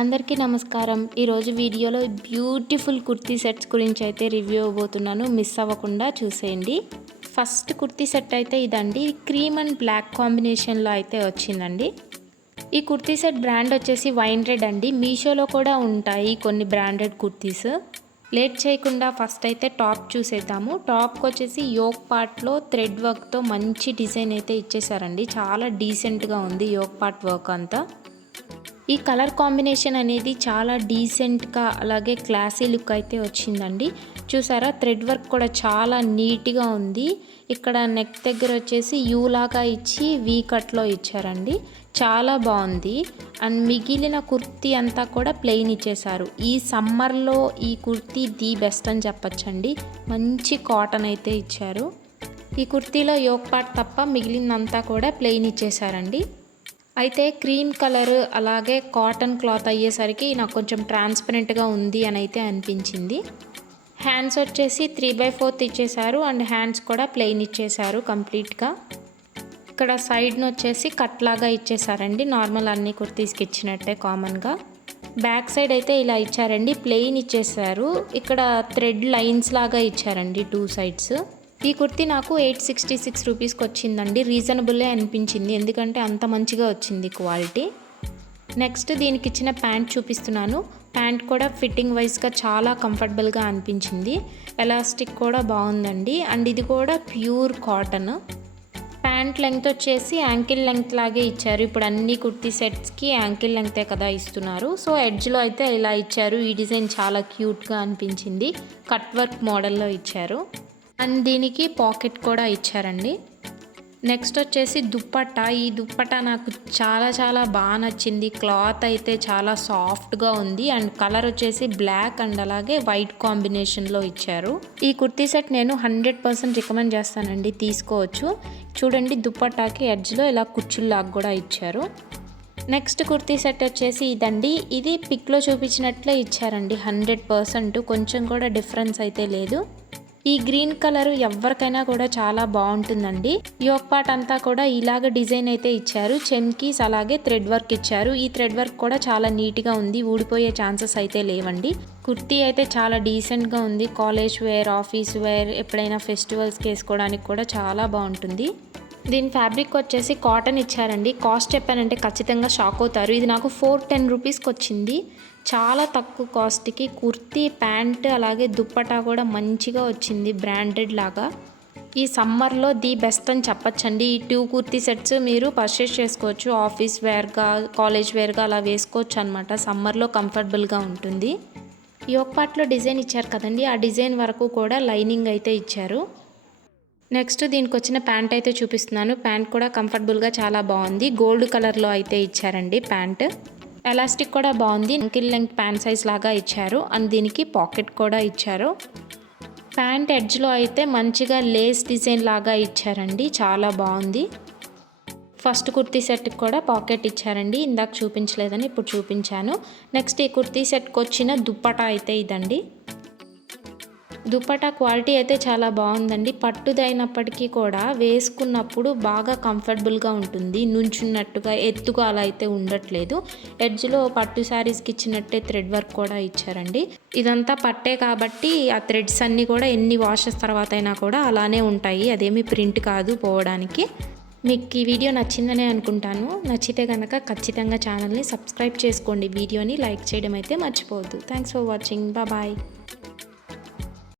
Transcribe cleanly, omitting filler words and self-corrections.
అందరికీ నమస్కారం. ఈరోజు వీడియోలో బ్యూటిఫుల్ కుర్తీ సెట్స్ గురించి అయితే రివ్యూ ఇవ్వబోతున్నాను. మిస్ అవ్వకుండా చూసేయండి. ఫస్ట్ కుర్తీ సెట్ అయితే ఇదండి. క్రీమ్ అండ్ బ్లాక్ కాంబినేషన్లో అయితే వచ్చిందండి. ఈ కుర్తీ సెట్ బ్రాండ్ వచ్చేసి వైన్ రెడ్ అండి. మీషోలో కూడా ఉంటాయి కొన్ని బ్రాండెడ్ కుర్తీస్. లేట్ చేయకుండా ఫస్ట్ అయితే టాప్ చూసేద్దాము. టాప్కి వచ్చేసి యోక్ పార్ట్లో థ్రెడ్ వర్క్తో మంచి డిజైన్ అయితే ఇచ్చేసారండి. చాలా డీసెంట్గా ఉంది యోక్ పార్ట్ వర్క్ అంతా. ఈ కలర్ కాంబినేషన్ అనేది చాలా డీసెంట్గా అలాగే క్లాసీ లుక్ అయితే వచ్చిందండి. చూసారా, థ్రెడ్ వర్క్ కూడా చాలా నీట్గా ఉంది. ఇక్కడ నెక్ దగ్గర వచ్చేసి యూ లాగా ఇచ్చి వీ కట్లో ఇచ్చారండి. చాలా బాగుంది. అండ్ మిగిలిన కుర్తీ అంతా కూడా ప్లెయిన్ ఇచ్చేసారు. ఈ సమ్మర్లో ఈ కుర్తీ ది బెస్ట్ అని చెప్పచ్చండి. మంచి కాటన్ అయితే ఇచ్చారు. ఈ కుర్తీలో యోక్ పార్ట్ తప్ప మిగిలినంతా కూడా ప్లెయిన్ ఇచ్చేసారండి. అయితే క్రీమ్ కలర్ అలాగే కాటన్ క్లాత్ అయ్యేసరికి నాకు కొంచెం ట్రాన్స్పరెంట్గా ఉంది అని అయితే అనిపించింది. హ్యాండ్స్ వచ్చేసి 3/4 ఇచ్చేసారు అండ్ హ్యాండ్స్ కూడా ప్లెయిన్ ఇచ్చేసారు కంప్లీట్గా. ఇక్కడ సైడ్ను వచ్చేసి కట్ లాగా ఇచ్చేసారండి, నార్మల్ అన్ని కుర్తీస్కి ఇచ్చినట్టే కామన్గా. బ్యాక్ సైడ్ అయితే ఇలా ఇచ్చారండి, ప్లెయిన్ ఇచ్చేసారు. ఇక్కడ థ్రెడ్ లైన్స్ లాగా ఇచ్చారండి 2 సైడ్స్. ఈ కుర్తీ నాకు 866 రూపీస్కి వచ్చిందండి. రీజనబుల్లే అనిపించింది, ఎందుకంటే అంత మంచిగా వచ్చింది క్వాలిటీ. నెక్స్ట్ దీనికి ఇచ్చిన ప్యాంట్ చూపిస్తున్నాను. ప్యాంట్ కూడా ఫిట్టింగ్ వైజ్గా చాలా కంఫర్టబుల్గా అనిపించింది. ఎలాస్టిక్ కూడా బాగుందండి అండ్ ఇది కూడా ప్యూర్ కాటన్. ప్యాంట్ లెంగ్త్ వచ్చేసి యాంకిల్ లెంగ్త్ లాగే ఇచ్చారు. ఇప్పుడు అన్ని కుర్తీ సెట్స్కి యాంకిల్ లెంగ్తే కదా ఇస్తున్నారు. సో ఎడ్జ్లో అయితే ఇలా ఇచ్చారు. ఈ డిజైన్ చాలా క్యూట్గా అనిపించింది. కట్ వర్క్ మోడల్లో ఇచ్చారు అండ్ దీనికి పాకెట్ కూడా ఇచ్చారండి. నెక్స్ట్ వచ్చేసి దుప్పట్టా. ఈ దుప్పట్టా నాకు చాలా బాగా నచ్చింది. క్లాత్ అయితే చాలా సాఫ్ట్గా ఉంది అండ్ కలర్ వచ్చేసి బ్లాక్ అండ్ అలాగే వైట్ కాంబినేషన్లో ఇచ్చారు. ఈ కుర్తీ సెట్ నేను 100% రికమెండ్ చేస్తానండి, తీసుకోవచ్చు. చూడండి, దుప్పట్టాకి ఎడ్జ్లో ఇలా కుచ్చుల్లాగా కూడా ఇచ్చారు. నెక్స్ట్ కుర్తీ సెట్ వచ్చేసి ఇదండి. ఇది పిక్లో చూపించినట్లే ఇచ్చారండి. 100% కొంచెం కూడా డిఫరెన్స్ అయితే లేదు. ఈ గ్రీన్ కలర్ ఎవరికైనా కూడా చాలా బాగుంటుందండి. యోక్ పార్ట్ అంతా కూడా ఇలాగ డిజైన్ అయితే ఇచ్చారు. చెమ్కీస్ అలాగే థ్రెడ్ వర్క్ ఇచ్చారు. ఈ థ్రెడ్ వర్క్ కూడా చాలా నీట్గా ఉంది, ఊడిపోయే ఛాన్సెస్ అయితే లేవండి. కుర్తీ అయితే చాలా డీసెంట్గా ఉంది. కాలేజ్ వేర్, ఆఫీస్ వేర్, ఎప్పుడైనా ఫెస్టివల్స్కి వేసుకోవడానికి కూడా చాలా బాగుంటుంది. దీని ఫ్యాబ్రిక్ వచ్చేసి కాటన్ ఇచ్చారండి. కాస్ట్ చెప్పానంటే ఖచ్చితంగా షాక్ అవుతారు. ఇది నాకు 410 రూపీస్కి వచ్చింది. చాలా తక్కువ కాస్ట్కి కుర్తీ, ప్యాంట్ అలాగే దుప్పటా కూడా మంచిగా వచ్చింది, బ్రాండెడ్ లాగా. ఈ సమ్మర్లో ది బెస్ట్ అని చెప్పచ్చండి. ఈ 2 కుర్తీ సెట్స్ మీరు పర్చేస్ చేసుకోవచ్చు. ఆఫీస్ వేర్గా, కాలేజ్ వేర్గా అలా వేసుకోవచ్చు అనమాట. సమ్మర్లో కంఫర్టబుల్గా ఉంటుంది. యోక్ పార్ట్లో డిజైన్ ఇచ్చారు కదండి, ఆ డిజైన్ వరకు కూడా లైనింగ్ అయితే ఇచ్చారు. నెక్స్ట్ దీనికి వచ్చిన ప్యాంట్ అయితే చూపిస్తున్నాను. ప్యాంట్ కూడా కంఫర్టబుల్గా చాలా బాగుంది. గోల్డ్ కలర్లో అయితే ఇచ్చారండి ప్యాంట్. ఎలాస్టిక్ కూడా బాగుంది. యాంకిల్ లెంగ్త్ ప్యాంట్ సైజ్ లాగా ఇచ్చారు అండ్ దీనికి పాకెట్ కూడా ఇచ్చారు. ప్యాంట్ ఎడ్జ్లో అయితే మంచిగా లేస్ డిజైన్ లాగా ఇచ్చారండి, చాలా బాగుంది. ఫస్ట్ కుర్తీ సెట్కి కూడా పాకెట్ ఇచ్చారండి. ఇందాక చూపించలేదని ఇప్పుడు చూపించాను. నెక్స్ట్ ఈ కుర్తీ సెట్కి వచ్చిన దుప్పటా అయితే ఇదండి. దుప్పటా క్వాలిటీ అయితే చాలా బాగుందండి. పట్టుదైనప్పటికీ కూడా వేసుకున్నప్పుడు బాగా కంఫర్టబుల్గా ఉంటుంది. నుంచున్నట్టుగా ఎత్తుగా అలా అయితే ఉండట్లేదు. ఎడ్జ్లో పట్టు శారీస్కి ఇచ్చినట్టే థ్రెడ్ వర్క్ కూడా ఇచ్చారండి. ఇదంతా పట్టే కాబట్టి ఆ థ్రెడ్స్ అన్నీ కూడా ఎన్ని వాషెస్ తర్వాత అయినా కూడా అలానే ఉంటాయి. అదేమి ప్రింట్ కాదు పోవడానికి. మీకు ఈ వీడియో నచ్చిందనే అనుకుంటాను. నచ్చితే కనుక ఖచ్చితంగా ఛానల్ని సబ్స్క్రైబ్ చేసుకోండి. వీడియోని లైక్ చేయడం అయితే మర్చిపోవద్దు. Thanks for watching. బాయ్.